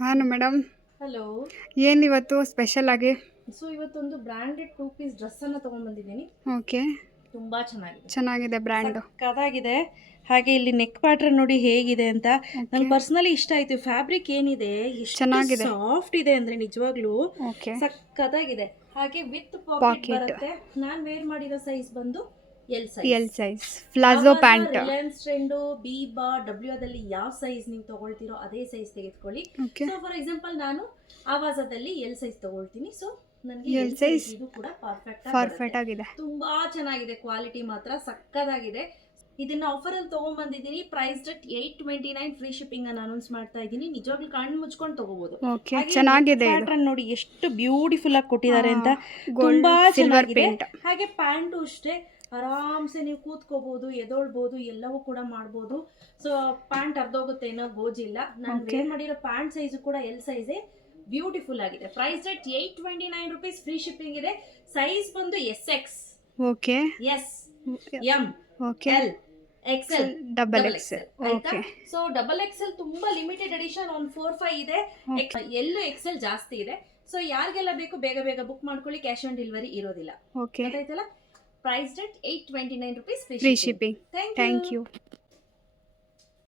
ಹಾಂ madam, hello. ಏನಿವತ್ತು special ಆಗಿ? ಸೊ ಇವತ್ತೊಂದು ಬ್ರ್ಯಾಂಡೆಡ್ 2 ಪೀಸ್ ಡ್ರೆಸ್ಸನ್ನು ತೊಗೊಂಡ್ಬಂದಿದ್ದೀನಿ. ಓಕೆ, ತುಂಬ ಚೆನ್ನಾಗಿದೆ, ಚೆನ್ನಾಗಿದೆ ಬ್ರ್ಯಾಂಡು. ಸಕ್ಕತ್ತಾಗಿದೆ. ಹಾಗೆ ಇಲ್ಲಿ ನೆಕ್ ಪ್ಯಾಟ್ರನ್ ನೋಡಿ ಹೇಗಿದೆ ಅಂತ. ನಂಗೆ ಪರ್ಸ್ನಲಿ ಇಷ್ಟ ಆಯಿತು. ಫ್ಯಾಬ್ರಿಕ್ ಏನಿದೆ ಎಷ್ಟು ಚೆನ್ನಾಗಿದೆ. ಸಾಫ್ಟ್ ಇದೆ ಅಂದರೆ ನಿಜವಾಗ್ಲೂ ಓಕೆ, ಸಕ್ಕತ್ತಾಗಿದೆ. ಹಾಗೆ ವಿತ್ ಪಾಕೆಟ್ ಪಾಕೆಟ್, ಬರುತ್ತೆ. ನಾನು ವೇರ್ ಮಾಡಿರೋ ಸೈಜ್ ಬಂದು L L size. Size palazzo pant. Reliance trend Biba ಡಬ್ಲ್ಯೂದಲ್ಲಿ ಯಾವ ಸೈಜ್ ನೀವು ತಗೊಳ್ತೀರೋ ಅದೇ ಸೈಜ್ ತೆಗೆದುಕೊಳ್ಳಿ. ಓಕೆ, ಸೊ ಫಾರ್ ಎಕ್ಸಾಂಪಲ್ ನಾನು ಆವಾಜದಲ್ಲಿ ಎಲ್ ಸೈಜ್ ತಗೊಳ್ತೀನಿ. ಸೊ ನನಗೆ ಎಲ್ ಸೈಜ್ ಇದು ಕೂಡ ಪರ್ಫೆಕ್ಟ್ ಆಗಿದೆ. ತುಂಬಾ ಚೆನ್ನಾಗಿದೆ. ಕ್ವಾಲಿಟಿ ಮಾತ್ರ ಸಕ್ಕತ್ತಾಗಿದೆ. ಇದನ್ನ ಆಫರ್ ಅಲ್ಲಿ ತಗೊಂಡ್ಬಂದಿದ್ದೀನಿ. ಪ್ರೈಸ್ ಅಟ್ 829, ಫ್ರೀ ಶಿಪ್ಪಿಂಗ್ ಅನ್ನು ಅನೌನ್ಸ್ ಮಾಡ್ತಾ ಇದ್ದೀನಿ. ನಿಜವಾಗ್ಲೂ ಕಣ್ಣು ಮುಚ್ಕೊಂಡು ತಗೋಬಹುದು. ಓಕೆ, ಚೆನ್ನಾಗಿದೆ. ಪ್ಯಾಟರ್ನ್ ನೋಡಿ ಎಷ್ಟು ಬ್ಯೂಟಿಫುಲ್ ಆಗಿ ಕೊಟ್ಟಿದ್ದಾರೆ ಅಂತ. ಗೋಲ್ಡ್ ತುಂಬಾ ಸಿಲ್ವರ್ ಚೆನ್ನಾಗಿದೆ. ಪೇಂಟ್. ಹಾಗೆ ಪ್ಯಾಂಟು ಅಷ್ಟೇ ಆರಾಮ್ಸೆ ನೀವು ಕೂತ್ಕೋಬಹುದು, ಎದೊಳ್ಬಹುದು, ಎಲ್ಲವೂ ಕೂಡ ಮಾಡ್ಬೋದು. ಸೊ ಪ್ಯಾಂಟ್ ಅರ್ಧೋಗುತ್ತೆ ಏನೋ ಗೋಜಿಲ್ಲ. ನಾನು ವೇರ್ ಮಾಡಿರೋ ಪ್ಯಾಂಟ್ ಸೈಜ್ ಕೂಡ ಎಲ್ ಸೈಜೇ. ಬ್ಯೂಟಿಫುಲ್ ಆಗಿದೆ. Price rate 829 rupees. Free shipping ಇದೆ. ಸೈಜ್ ಬಂದು SX, okay, S, M, okay, L, XL, double double XL. XL ಆಯ್ತಾ. ಓಕೆ, ಸೊ ಡಬಲ್ XL ತುಂಬಾ ಲಿಮಿಟೆಡ್ ಎಡಿಷನ್. ಒಂದು 4-5 ಇದೆ. ಎಲ್ಲೂ XL ಜಾಸ್ತಿ ಇದೆ. ಸೊ ಯಾರಿಗೆಲ್ಲ ಬೇಕು ಬೇಗ ಬೇಗ ಬುಕ್ ಮಾಡ್ಕೊಳ್ಳಿ. ಕ್ಯಾಶ್ ಆನ್ ಡೆಲಿವರಿ ಇರೋದಿಲ್ಲ. ಓಕೆ. ಗೊತ್ತಾಯ್ತಲ್ಲ. Price rate 829 rupees. Free shipping. Thank thank you. You.